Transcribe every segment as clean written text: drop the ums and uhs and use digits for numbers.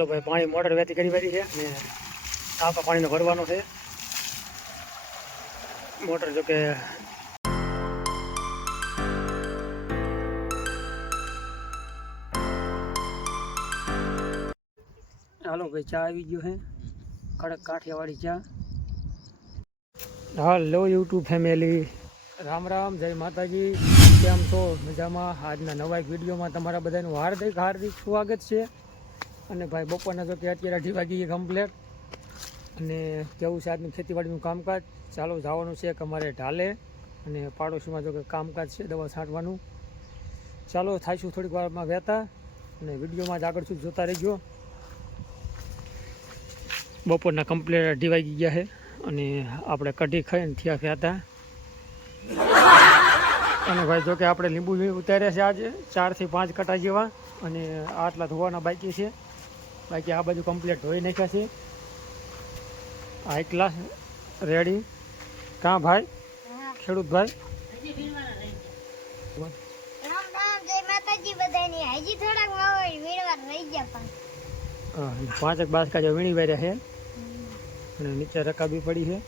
હાલો ભાઈ પાણી મોટર વેતી કરી વાળી છે અને ટાંકા પાણીનો ભરવાનો છે મોટર જો કે હાલો ભાઈ ચા આવી ગયો છે કડક કાઠિયાવાડી ચા હાલો યુટ્યુબ ફેમિલી રામ રામ જય માતાજી કેમ છો મજામાં આજના નવા એક વિડીયોમાં તમારા બધાનું હાર્દિક સ્વાગત છે અને ભાઈ બપોરના જો કે અત્યારે 2:30 વાગી કમ્પ્લેટ અને કેવું છે આજનું ખેતીવાડીનું કામકાજ ચાલો જવાનું છે કે અમારે ઢાલે અને પાડોશીમાં જો કે કામકાજ છે દવા છાંટવાનું ચાલો થાઈશું થોડીક વારમાં વહેતા અને વિડીયોમાં જ આગળ સુધી જોતા રહેજો બપોરના કમ્પ્લેટ 2:30 વાગી ગયા છે અને આપણે કઢી ખાઈને થયા હતા અને ભાઈ જો કે આપણે લીંબુ ઉતાર્યા છે આજે 4 થી 5 કટા જેવા અને આટલા ધોવાના બાકી છે બાકી આ બાજુ કમ્પ્લીટ ધોઈ નાખ્યા છે હાઈ ક્લાસ રેડી કાં ભાઈ ખેડૂત ભાઈ 5 બાસકા જે વીણી વાર્યા છે અને નીચે રકાબી પડી છે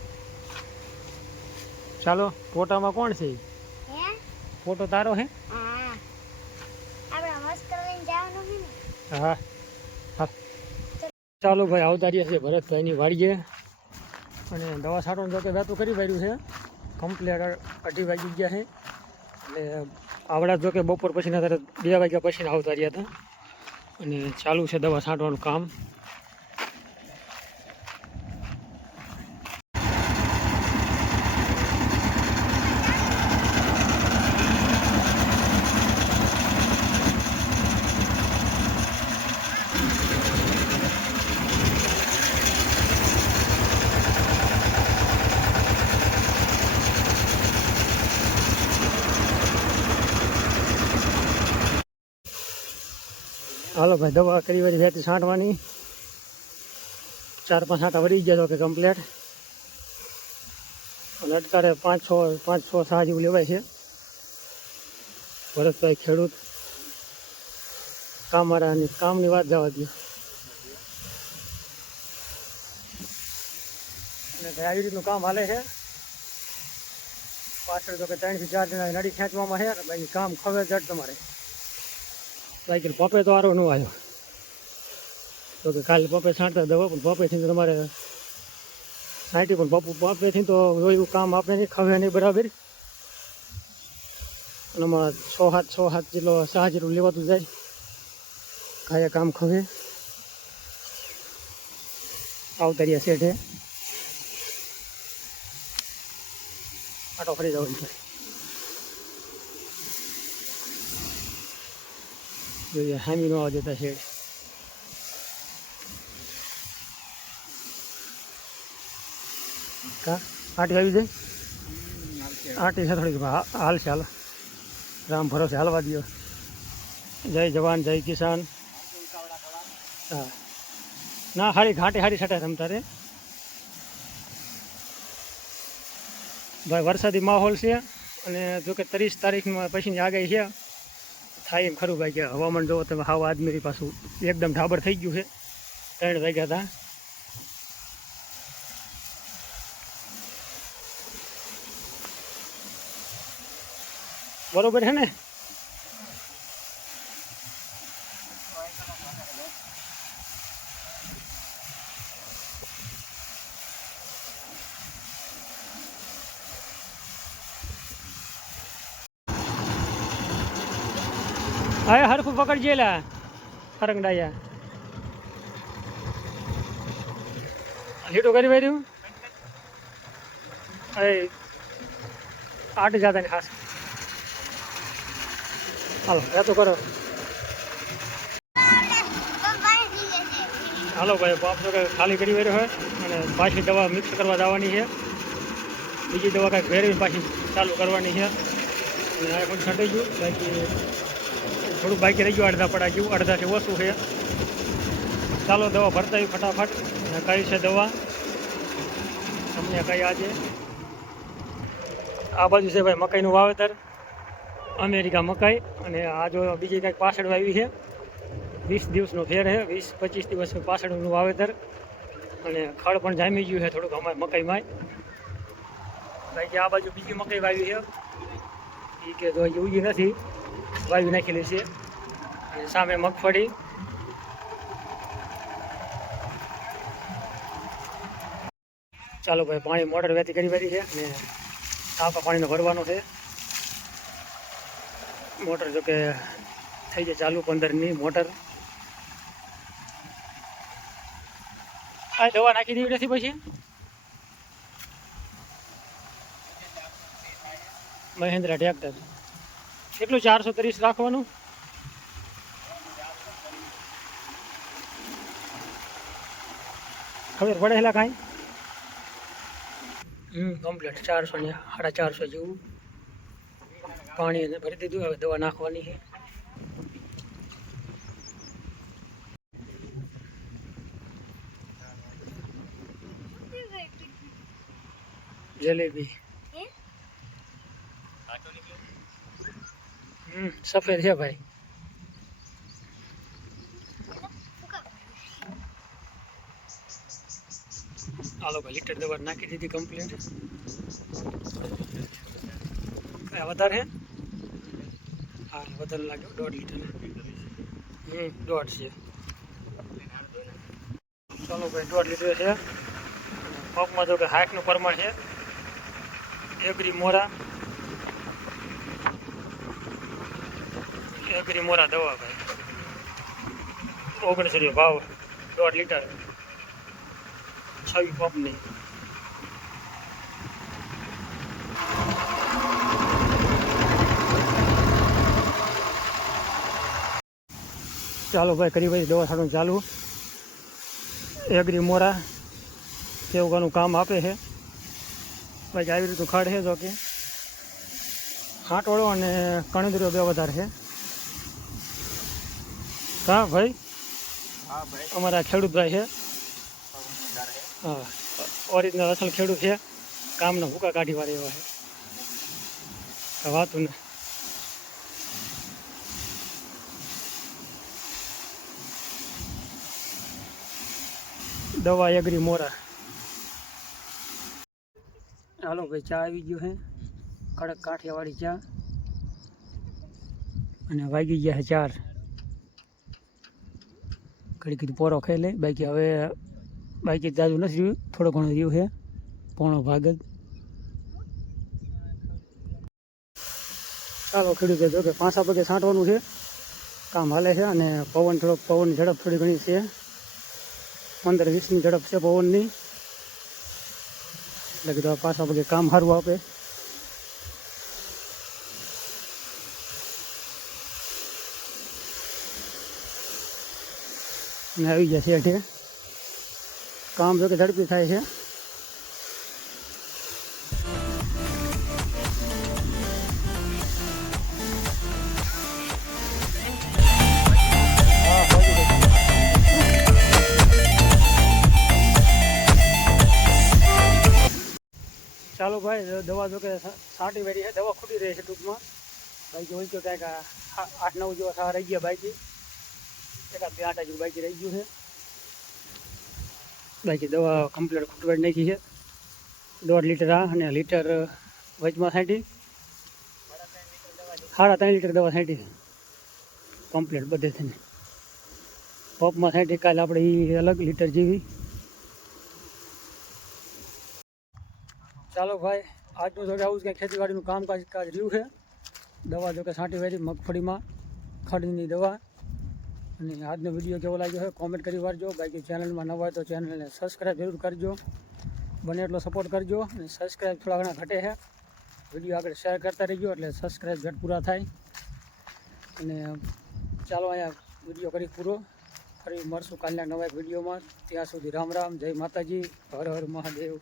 ચાલો ફોટામાં કોણ છે ફોટો તારો હે હા હા ચાલો ભાઈ આવતા રહ્યા છે ભરતભાઈની વાડીએ અને દવા છાંટવાનું જો કે વહેતું કરી વાર્યું છે કમ્પ્લેટ 2:30 વાગી ગયા છે એટલે આવડા જો કે બપોર પછીના તરત 2 વાગ્યા પછી આવતા રહ્યા હતા અને ચાલુ છે દવા છાંટવાનું કામ હાલો ભાઈ દવા કરી વારી વેતી છાંટવાની 4-5 છાંટા વળી ગયા કે કમ્પ્લેટ અને અત્યારે 5-6 સાહ જેવું લેવાય છે ભરતભાઈ ખેડૂત કામવાળાની કામની વાત જવા દો અને ભાઈ આવી રીતનું કામ હાલે છે પાછળ તો કે 3 થી 4 જણા નડી ખેંચવામાં છે ને ભાઈ કામ ખવે જટ તમારે બાકી પપ્પે તો આરો ન આવ્યો તો કે કાલે પપ્પે છાંટતા દવા પણ પપ્પેથી તમારે છાંટી પણ પપ્પેથી તો એવું કામ આપે નહીં ખવે નહીં બરાબર અને આમાં 6-7 કિલો સાહ જેટલું લેવાતું જાય કાંઈ કામ ખવે આવતા રહ્યા શેઠે આટો ફરી જવાનું છે જોઈએ હામી ન આવવા દેતા શેડ કા આટી આવી જાય આટી છે થોડીક હાલ છે હાલ રામ ભરોસે હાલવા દો જય જવાન જય કિસાન હા ના હારી છટાય રમતા રે ભાઈ વરસાદી માહોલ છે અને જો કે 30 તારીખમાં પછીની આગાહી છે થાય એમ ખરું ભાઈ કે હવામાન જોવો તમે હાવ આદમી પાછું એકદમ ઢાબર થઈ ગયું છે 3 વાગ્યા હતા બરોબર છે ને હા હરખું પકડજે લા ફરંગડાયા હીટો કરી વાર્યું અરે 8 જાતા ને ખાસ હાલો એ તો કરો હાલો ભાઈ બાપ તો ખાલી કરી વાર્યો હોય અને પાછી દવા મિક્સ કરવા જવાની છે બીજી દવા કાંઈક ભેરવી પાછી ચાલુ કરવાની છે અને આ પણ છંટાઈ ગયું બાકી થોડું બાકી રહી ગયું અડધા પડા જેવું અડધાથી ઓછું છે ચાલો દવા ભરતા ફટાફટ અને કઈ છે દવા તમને કઈ આજે આ બાજુ છે ભાઈ મકાઈનું વાવેતર અમેરિકા મકાઈ અને આ જો બીજી કંઈક પાછળ વાવી છે 20 દિવસનો ફેર છે, 20-25 દિવસ પાછળનું વાવેતર. અને ખડ પણ જામી ગયું છે થોડુંક અમારે મકાઈમાં. બાકી આ બાજુ બીજી મકાઈ વાવી છે, એ કે તો ઉગી નથી, વાવી નાખેલી છે. અને સામે મગફળી. ચાલો ભાઈ, પાણી મોટર વેતી કરી વાળી છે અને ટાંકા પાણીનો ભરવાનો છે. મોટર જો કે થઈ જાય ચાલુ, 15ની મોટર. આ દવા નાખી દેવી નથી પછી મહેન્દ્રા ટ્રેક્ટર. કેટલું 430 રાખવાનું? ખબર પડેલા કાંઈ? કમ્પ્લીટ 400 ને 450 જેવું પાણી ભરી દીધું. હવે દવા નાખવાની છે. જલેબી સફેદ છે ભાઈ. હાલો ભાઈ, લીટર દવા નાખી દીધી કમ્પ્લીટ. કયા વધારે? હા વધારે લાગ્યો, 1.5 લીટર. 1.5 છે. ચાલો ભાઈ, 1.5 લીટર છે. પગમાં તો કે 60નું પ્રમાણ છે. એગ્રી મોરા દવા ભાઈ, 19 ભાવ, 1.5 લીટર, 26 પંપની. ચાલો ભાઈ, કરી ભાઈ દવા છાંટવાનું ચાલુ. એગ્રી મોરા કેવું કામ આપે છે ભાઈ. આવી રીતનું ખડ છે જો કે હાટવાળો અને કણદરીઓ બે વધારે છે. હા ભાઈ, અમારા ખેડૂત ભાઈ છે. હા, ઓરિજિનલ અસલ ખેડૂત છે. કામના ભૂકા કાઢી વાળે એવા છે, વાતું ને. દવા એગ્રી મોરા. હાલો ભાઈ, ચા આવી ગયો છે, કડક કાઠિયાવાડી ચા. અને વાગી ગયા છે 4. ઘડી કીધું પોરો ખાઈ લે. બાકી જાજુ નથી રહ્યું, થોડો ઘણો રહ્યું છે, પોણો ભાગ જ. ચાલો ખેડૂતો જો કે 5 પગે છાંટવાનું છે, કામ હાલે છે. અને પવનની ઝડપ થોડી ઘણી છે, 15-20ની ઝડપ છે પવનની. એટલે કીધું 5 પગે કામ સારું આપે. અને આવી ગયા શેઠે. કામ જો કે ઝડપી થાય છે. ચાલો ભાઈ, દવા જો કે છાંટી વેરી છે, દવા ખૂટી રહી છે ટૂંકમાં. બાકી હોય તો ક્યાંક 8-9 જેવા સારા રહી ગયા. બાકી 1-2 આટા જેવું બાકી રહી ગયું છે. બાકી દવા કમ્પ્લીટ ખૂટવાડી નાખી છે. 1.5 લીટર આ અને લીટર વચમાં છાંટી, 3.5 લીટર દવા છાંટી છે કમ્પ્લીટ બધે થઈને. પંપમાં છાંટી કાલે આપણે એ અલગ લીટર જેવી. ચાલો ભાઈ, આજનું જો કે આવું જ કંઈ ખેતીવાડીનું કાજ રહ્યું છે. દવા જો કે છાંટી વેરી મગફળીમાં ખડની દવા. અને આજનો વિડીયો કેવો લાગ્યો છે કોમેન્ટ કરી વારજો. બાકી ચેનલમાં નવા હોય તો ચેનલને સબસ્ક્રાઈબ જરૂર કરજો, બને એટલો સપોર્ટ કરજો. અને સબસ્ક્રાઈબ થોડા ઘણા ઘટે છે, વિડીયો આગળ શેર કરતા રહીજો એટલે સબસ્ક્રાઈબ ઝટ પૂરા થાય. અને ચાલો અહીંયા વિડીયો કરી પૂરો. ફરી મળશું કાલના નવા એક વિડીયોમાં. ત્યાં સુધી રામ રામ, જય માતાજી, હર હર મહાદેવ.